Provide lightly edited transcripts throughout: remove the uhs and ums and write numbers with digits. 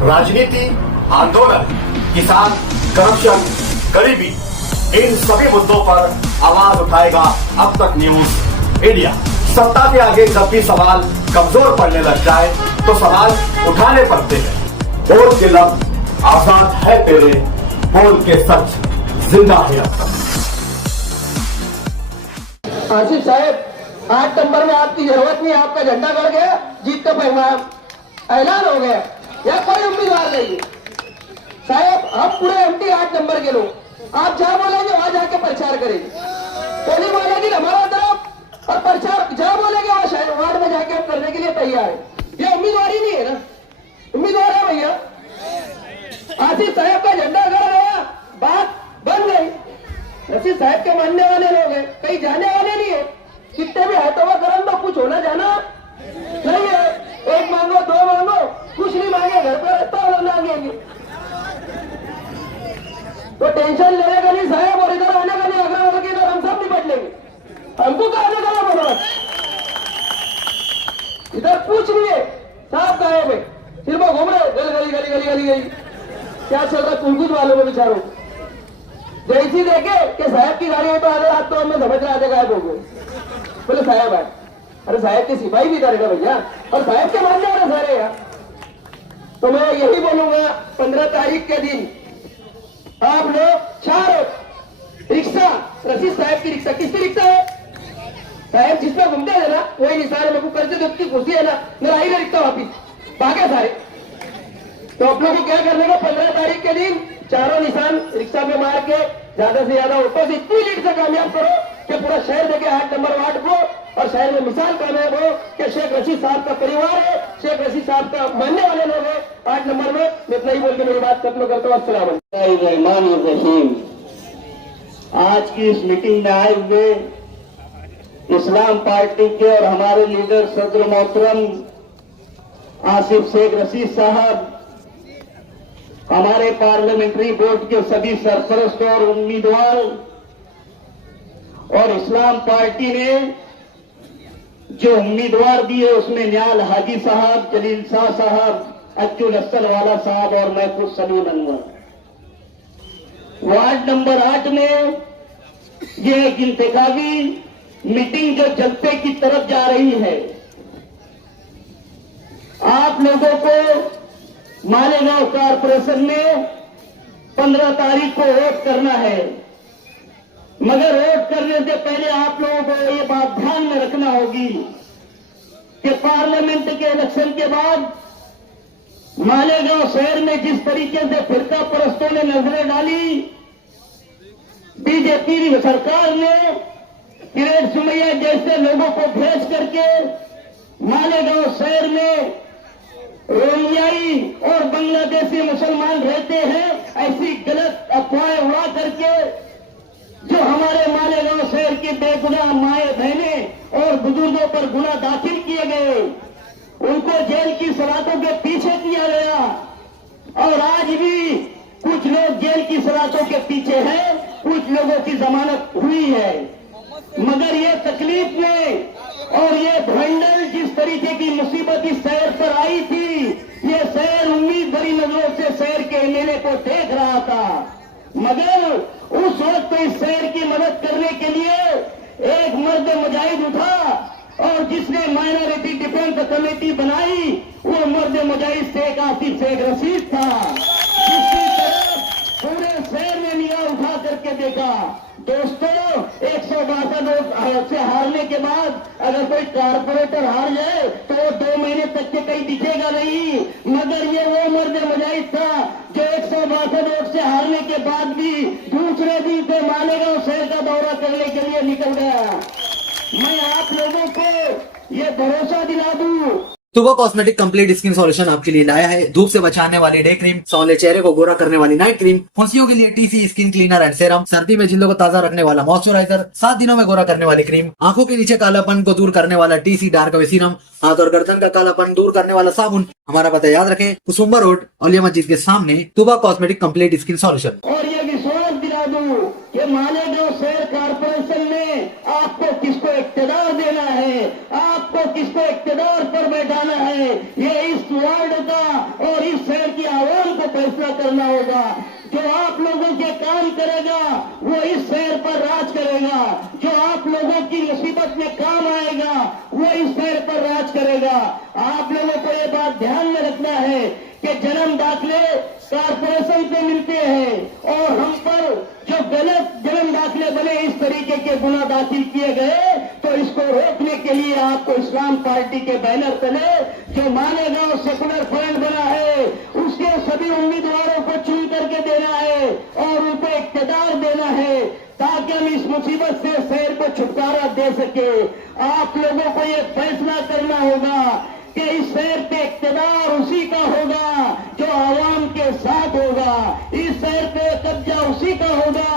राजनीति, आंदोलन, किसान, करप्शन, गरीबी, इन सभी मुद्दों पर आवाज उठाएगा अब तक न्यूज इंडिया। सत्ता के आगे जब भी सवाल कमजोर पड़ने लग जाए तो सवाल उठाने पड़ते हैं। बोल के लफ्ज आजाद है तेरे, बोल के सच जिंदा है अब तक। आसिफ साहब, 8 नंबर में आपकी जरूरत नहीं, आपका झंडा गड़ गया, जीत का पैगाम ऐलान हो गया, या कोई उम्मीदवार नहीं है साहब। हम पूरे एमपी 8 नंबर के लोग, आप जहां बोलेंगे वहां जाके प्रचार करेंगे। तो नहीं बोलेगी हमारा तरफ, और प्रचार जहां बोलेंगे वहां शहर वार्ड में जाके हम करने के लिए तैयार है। ये उम्मीदवार ही नहीं है ना, उम्मीदवार है भैया। आसिफ साहब का झंडा गड़ गया, बात बन गई। रशीद साहब के मानने वाले लोग हैं, कहीं जाने वाले नहीं है। कितने भी है तो वह करम तो कुछ होना जाना नहीं है। एक मांगो, 2 मांगो, कुछ नहीं मांगे, घर पर रहता और मांगेंगे तो टेंशन लेने का नहीं साहब, और इधर आने का नहीं, अगर इधर हम सब निपट लेंगे। हमको कहा निकलना बोलो, इधर पूछ लिए साहब कहे में, सिर्फ वो घूम रहे गली गली गली गली गली गली, क्या चल रहा है कुछ मालूम है बेचारों। जैसी देखे कि साहब की गाड़ी है तो आधे रात तो हमें समझ रहे आधे गायब हो गए। बोले साहब है, अरे साहब के सिपाही भी करेगा भैया, और साहब के मानने वाले सारे यार। तो मैं यही बोलूंगा, 15 तारीख के दिन आप लोग 4 रिक्शा, रशीद साहब की रिक्शा, किसकी रिक्शा है साहब, जिसमें घूमते है ना वही निशान, मेरे को करते तो उसकी खुशी है ना, मेरा आई ना रिक्शा वापिस भागे सारे। तो आप लोगों को क्या करने का, 15 तारीख के दिन 4 निशान रिक्शा में मार के ज्यादा से ज्यादा ऑटो से इतनी लीड से कामयाब करो कि पूरा शहर देखे 8 नंबर वार्ड को, और शहर में मिसाल कामयाब हो कि शेख रशीद साहब का परिवार है, शेख रशीद साहब का मानने वाले लोग हैं 8 नंबर में। मैं इतना ही बोल के मेरी बात खत्म करता हूँ। अस्सलाम वालेकुम। आज की इस मीटिंग में आए हुए इस्लाम पार्टी के और हमारे लीडर सदर मोहतरम आसिफ शेख रशीद साहब, हमारे पार्लियामेंट्री बोर्ड के सभी सरपरस्त और उम्मीदवार, और इस्लाम पार्टी ने जो उम्मीदवार दिए उसमें न्याल हाजी साहब, जलील शाह साहब, अज्जुल असल वाला साहब और मैं खुद सलीम अनवर। वार्ड नंबर 8 में ये एक इंतखाबी मीटिंग जो जलते की तरफ जा रही है। आप लोगों को मालेगांव कारपोरेशन में 15 तारीख को वोट करना है, मगर वोट करने से पहले आप लोगों को ये बात ध्यान में रखना होगी कि पार्लियामेंट के इलेक्शन के बाद मालेगांव शहर में जिस तरीके से फिरका परस्तों ने नजरें डाली, बीजेपी सरकार ने किरेट सुमैया जैसे लोगों को भेज करके मालेगांव शहर में रोहिंग्याई और बांग्लादेशी मुसलमान रहते हैं ऐसी गलत अफवाहें उड़ा करके जो हमारे मालेगांव शहर की बेगुनाह माए बहनें और बुजुर्गों पर गुनाह दाखिल किए गए, उनको जेल की सलाखों के पीछे किया गया, और आज भी कुछ लोग जेल की सलाखों के पीछे हैं, कुछ लोगों की जमानत हुई है। मगर ये तकलीफ में और ये भंडल जिस तरीके की मुसीबत इस शहर पर आई थी, ये शहर उम्मीद भरी नजरों से शहर के एमएलए को देख रहा था, मगर उस वक्त इस शहर की मदद करने के लिए एक मर्द मुजाहिद उठा, और जिसने माइनॉरिटी डिफेंस कमेटी बनाई वो मर्द मुजाहिद शेख आसिफ शेख रशीद था, जिसकी तरफ पूरे शहर ने निगाह उठा करके देखा। दोस्तों, 162 वोट से हारने के बाद अगर कोई कारपोरेटर हार जाए तो 2 महीने तक के कहीं दिखेगा नहीं, मगर ये वो मर्द मुजाहिद था जो 162 वोट से हारने के बाद भी दूसरे दिन से मालेगांव शहर का दौरा करने के लिए निकल गया। मैं आप लोगों को ये भरोसा दिला दूं, तुबा कॉस्मेटिक कंप्लीट स्किन सॉल्यूशन आपके लिए लाया है धूप से बचाने वाली डे क्रीम, सौंदर्य चेहरे को गोरा करने वाली नाइट क्रीम, फुंसियों के लिए TC skin cleaner and serum, सर्दी में जिल्दों को ताजा रखने वाला मॉइस्चराइजर, 7 दिनों में गोरा करने वाली क्रीम, आंखों के नीचे कालापन को दूर करने वाला टीसी डार्क वे सीरम, हाथ और गर्दन का कालापन दूर करने वाला साबुन। हमारा पता याद रखें, कुसुम्बा रोड औलिया मस्जिद के सामने, तुबा कॉस्मेटिक कंप्लीट स्किन सॉल्यूशन। और ये विश्वास दिला दूं कि मालेगांव शहर कारपोरेशन में आपको किसको इख्तियार देना है, आपको किसको इक्तदार पर बैठाना है, ये इस वार्ड का और इस शहर की आवाम को फैसला करना होगा। जो आप लोगों के काम करेगा वो इस शहर पर राज करेगा, जो आप लोगों की मुसीबत में काम आएगा वो इस शहर पर राज करेगा। आप लोगों को ये बात ध्यान में रखना है कि जन्म दाखिले कारपोरेशन से मिलते हैं और हम पर जो गलत जन्म दाखिले बने, इस तरीके के गुना दाखिल किए गए, तो इसको रोकने के लिए आपको इस्लाम पार्टी के बैनर तले जो मालेगांव सेकुलर फ्रंट बना है उसके सभी उम्मीदवारों को चुन करके देना है और उनको इक्तदार देना है ताकि हम इस मुसीबत से शहर को छुटकारा दे सके। आप लोगों को ये फैसला करना होगा कि इस शहर पे इक्तदार उसी का होगा जो आवाम के साथ होगा, इस शहर पे कब्जा उसी का होगा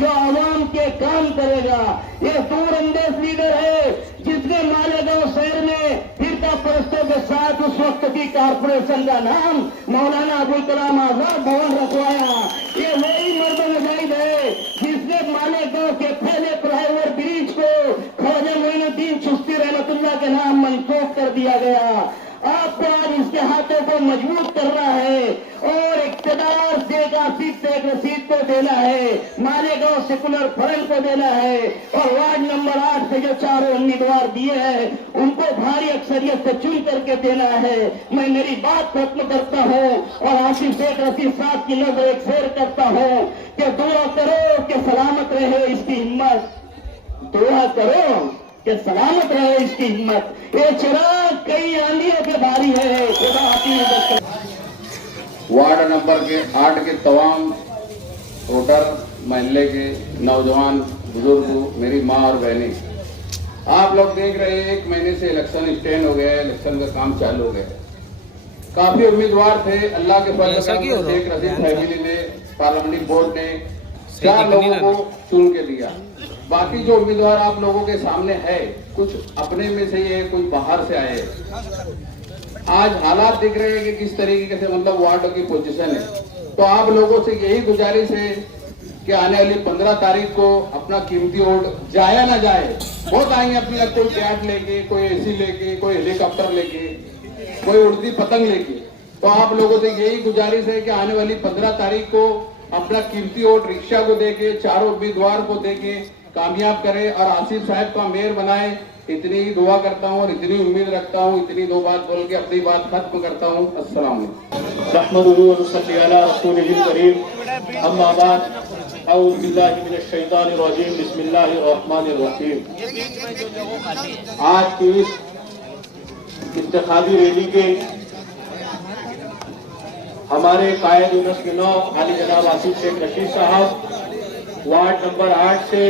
जो आवाम के काम करेगा। ये दूरअंदेश लीडर है जिसने मालेगांव शहर में फिरका परस्तों के साथ उस वक्त की कारपोरेशन का नाम मौलाना अबुल कलाम आजाद भवन रखवाया। ये वही मर्द मुजाहिद है जिसने मालेगांव के पहले फ्लाईओवर ब्रिज को ख्वाजा मोइनुद्दीन चिश्ती रहमतुल्लाह के नाम मंसूख कर दिया गया। आपको आज इसके हाथों को मजबूत करना है और इक्तदार शेख आसिफ शेख रशीद को देना है, मालेगांव सेकुलर फ्रंट को देना है और वार्ड नंबर 8 से जो चारों उम्मीदवार दिए हैं उनको भारी अक्सरियत से चुन करके देना है। मैं मेरी बात खत्म करता हूँ और आसिफ शेख रशीद साहब की नजर एक शेर करता हूँ कि दुआ करो कि सलामत रहे इसकी हिम्मत, दुआ करो कि सलामत रहे इसकी हिम्मत। ये चिराग कई आंधियों के भारी है। खुदा हाफिज़। वार्ड नंबर के 8 के तमाम वोटर, महल्ले के नौजवान, बुजुर्ग, मेरी माँ और बहनें, आप लोग देख रहे हैं 1 महीने से इलेक्शन स्टैंड हो गया, इलेक्शन का काम चालू हो गया। काफी उम्मीदवार थे, अल्लाह के फजल से शेख रशीद फैमिली ने, पार्लियामेंट्री बोर्ड ने 4 लोगों को चुन के दिया। बाकी जो उम्मीदवार आप लोगों के सामने है, कुछ अपने में से ही है, कुछ बाहर से आए। आज हालात दिख रहे हैं कि किस तरीके से मतलब वार्डों की पोजीशन है। तो आप लोगों से यही गुजारिश है कि आने वाली 15 तारीख को अपना कीमती वोट जाया ना जाए, बहुत आएंगे अपनी, कोई कैट लेके, कोई एसी लेके, कोई हेलीकॉप्टर लेके, कोई उड़ती पतंग लेके। तो आप लोगों से यही गुजारिश है कि आने वाली 15 तारीख को अपना कीमती वोट रिक्शा को देके, चारों उम्मीदवार को देके कामयाब करें और आसिफ साहब का मेयर बनाए। इतनी ही दुआ करता हूँ और इतनी उम्मीद रखता हूँ। इतनी 2 बात बोल के अपनी बात खत्म करता हूँ। अस्सलाम वालेकुम। रहमतुल्लाहि व सल्ली अला रसूलिल करीम। अम्मा बाद, अऊज़ु बिल्लाहि मिनश शैतानिर रजीम। बिस्मिल्लाहिर रहमानिर रहीम। आज की इस इंतखाबी रैली के हमारे कायद नस्ल 9 आली जनाब आसिफ शेख रशीद साहब, वार्ड नंबर 8 से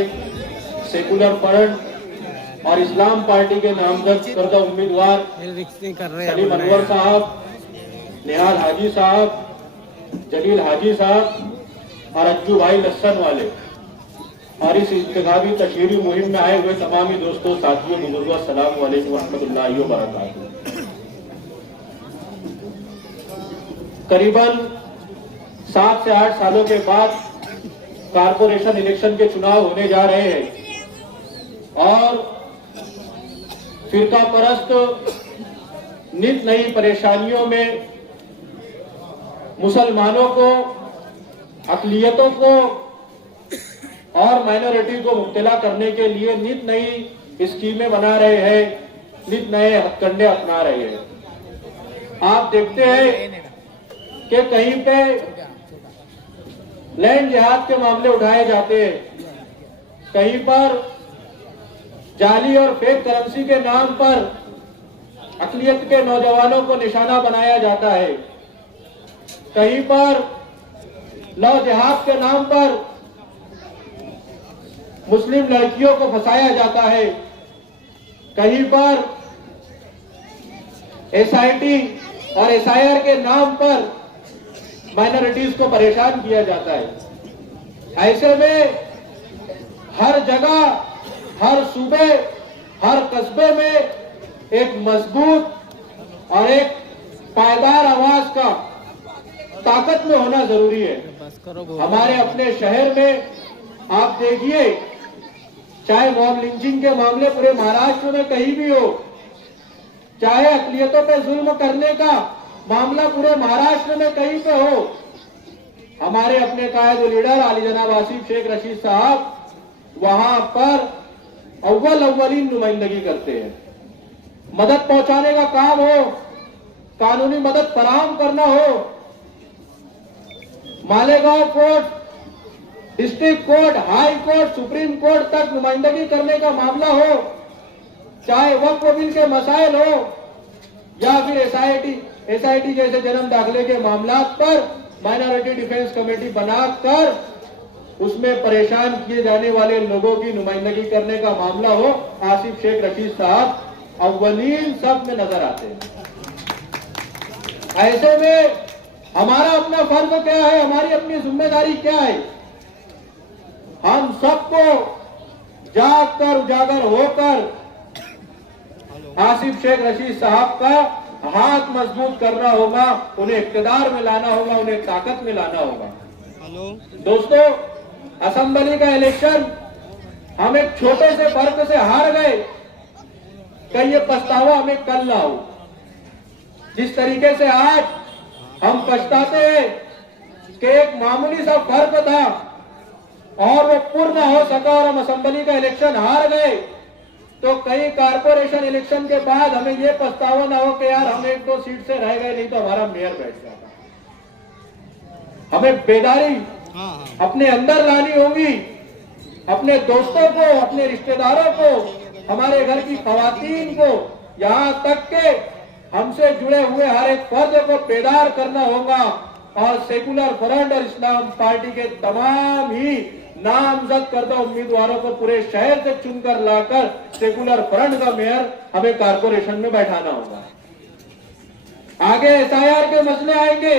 सेकुलर फ्रंट और इस्लाम पार्टी के नामजद करदा उम्मीदवार सलीम अनवर साहब, निहाल हाजी साहब, जलील हाजी साहब और अज्जू भाई लस्सन वाले और इस इंतखाबी तशहीरी मुहिम में आए हुए तमामी दोस्तों, साथियों, बुजुर्गों, अस्सलाम वालेकुम रहमतुल्लाहि व बरकातुहू। करीबन 7 से 8 सालों के बाद कारपोरेशन इलेक्शन के चुनाव होने जा रहे हैं और फिरका परस्त नित नई परेशानियों में मुसलमानों को, अक़लियतों को और माइनॉरिटी को मुब्तला करने के लिए नित नई स्कीमें बना रहे हैं, नित नए हथकंडे अपना रहे हैं। आप देखते हैं कि कहीं पे लैंड जिहाद के मामले उठाए जाते हैं, कहीं पर जाली और फेक करेंसी के नाम पर अक़लियत के नौजवानों को निशाना बनाया जाता है, कहीं पर लव जिहाद के नाम पर मुस्लिम लड़कियों को फंसाया जाता है, कहीं पर एसआईटी और एसआईआर के नाम पर माइनॉरिटीज को परेशान किया जाता है। ऐसे में हर जगह, हर सूबे, हर कस्बे में एक मजबूत और एक पायदार आवाज का ताकत में होना जरूरी है। हमारे अपने शहर में आप देखिए, चाहे मॉब लिंचिंग के मामले पूरे महाराष्ट्र में कहीं भी हो, चाहे अकलियतों पे जुल्म करने का मामला पूरे महाराष्ट्र में कहीं पे हो, हमारे अपने कायद लीडर आली जनाब आसिफ शेख रशीद साहब वहां पर अव्वलीन नुमाइंदगी करते हैं। मदद पहुंचाने का काम हो, कानूनी मदद फराहम करना हो, Malegaon court, district court, high court, supreme court तक नुमाइंदगी करने का मामला हो, चाहे वक्फ बिल के मसाइल हो या फिर एसआईटी जैसे जन्म दाखिले के मामला पर माइनॉरिटी डिफेंस कमेटी बनाकर उसमें परेशान किए जाने वाले लोगों की नुमाइंदगी करने का मामला हो, आसिफ शेख रशीद साहब अव्वलीन सब में नजर आते हैं। ऐसे में हमारा अपना फर्ज क्या है, हमारी अपनी जिम्मेदारी क्या है? हम सबको जाग कर उजागर होकर आसिफ शेख रशीद साहब का हाथ मजबूत करना होगा, उन्हें इख्तिदार में लाना होगा, उन्हें ताकत में लाना होगा। दोस्तों, असेंबली का इलेक्शन हम एक छोटे से फर्क से हार गए, कहीं ये पछतावा हमें कल ना हो। जिस तरीके से आज हम पछताते हैं कि एक मामूली सा फर्क था और वो पूर्ण हो सका और हम असेंबली का इलेक्शन हार गए, तो कई कारपोरेशन इलेक्शन के बाद हमें ये पछतावा ना हो कि यार हम 1-2 सीट से रह गए, नहीं तो हमारा मेयर बैठ जाता। हमें बेदारी अपने अंदर लानी होगी, अपने दोस्तों को, अपने रिश्तेदारों को, हमारे घर की खवातीन को, यहां तक के हमसे जुड़े हुए हर एक फर्द को बेदार करना होगा और सेकुलर फ्रंट और इस्लाम पार्टी के तमाम ही नामजद करदा उम्मीदवारों को पूरे शहर से चुनकर लाकर सेकुलर फ्रंट का मेयर हमें कारपोरेशन में बैठाना होगा। आगे एसआईआर के मसले आएंगे,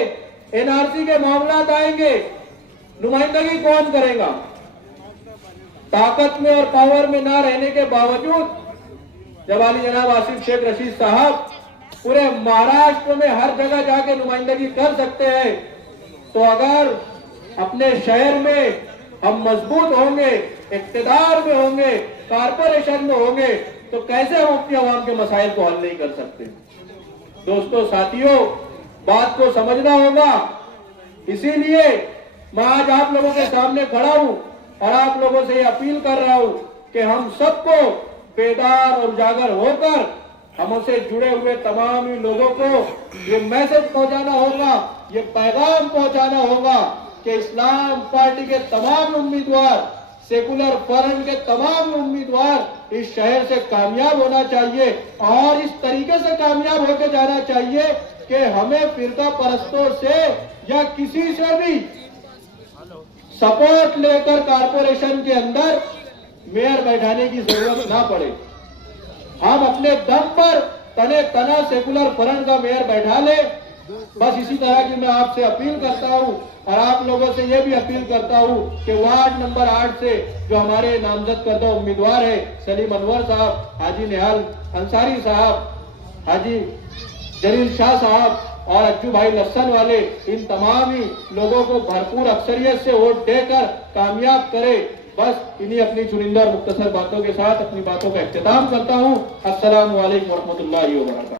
एनआरसी के मामला आएंगे, नुमाइंदगी कौन करेगा? ताकत में और पावर में ना रहने के बावजूद जब आली जनाब आसिफ शेख रशीद साहब पूरे महाराष्ट्र में हर जगह जाके नुमाइंदगी कर सकते हैं, तो अगर अपने शहर में हम मजबूत होंगे, इक्तिदार में होंगे, कारपोरेशन में होंगे, तो कैसे हम अपनी आवाम के मसाइल को हल नहीं कर सकते? दोस्तों, साथियों, बात को समझना होगा। इसीलिए मैं आज आप लोगों के सामने खड़ा हूं और आप लोगों से ये अपील कर रहा हूं कि हम सबको बेदार और उजागर होकर हमसे जुड़े हुए तमाम ही लोगों को ये मैसेज पहुंचाना होगा, ये पैगाम पहुंचाना होगा कि इस्लाम पार्टी के तमाम उम्मीदवार, सेकुलर फ्रंट के तमाम उम्मीदवार इस शहर से कामयाब होना चाहिए और इस तरीके से कामयाब होकर जाना चाहिए कि हमें फिरका परस्तों से या किसी से भी सपोर्ट लेकर कारपोरेशन के अंदर मेयर बैठाने की जरूरत ना पड़े। हम अपने दम पर तने तना सेकुलर फ्रंट का मेयर बैठा ले। बस इसी तरह की मैं आपसे अपील करता हूं और आप लोगों से यह भी अपील करता हूं कि वार्ड नंबर 8 से जो हमारे नामजद करदा उम्मीदवार है सलीम अनवर साहब, हाजी निहाल अंसारी साहब, हाजी जलील शाह साहब और अज्जू भाई लस्सन वाले, इन तमाम ही लोगों को भरपूर अक्सरियत से वोट देकर कामयाब करे। बस इन्हीं अपनी चुनिंदा और मुख्तसर बातों के साथ अपनी बातों का इख्तिताम करता हूँ। अस्सलामु अलैकुम वरहमतुल्लाहि वबरकातुहू।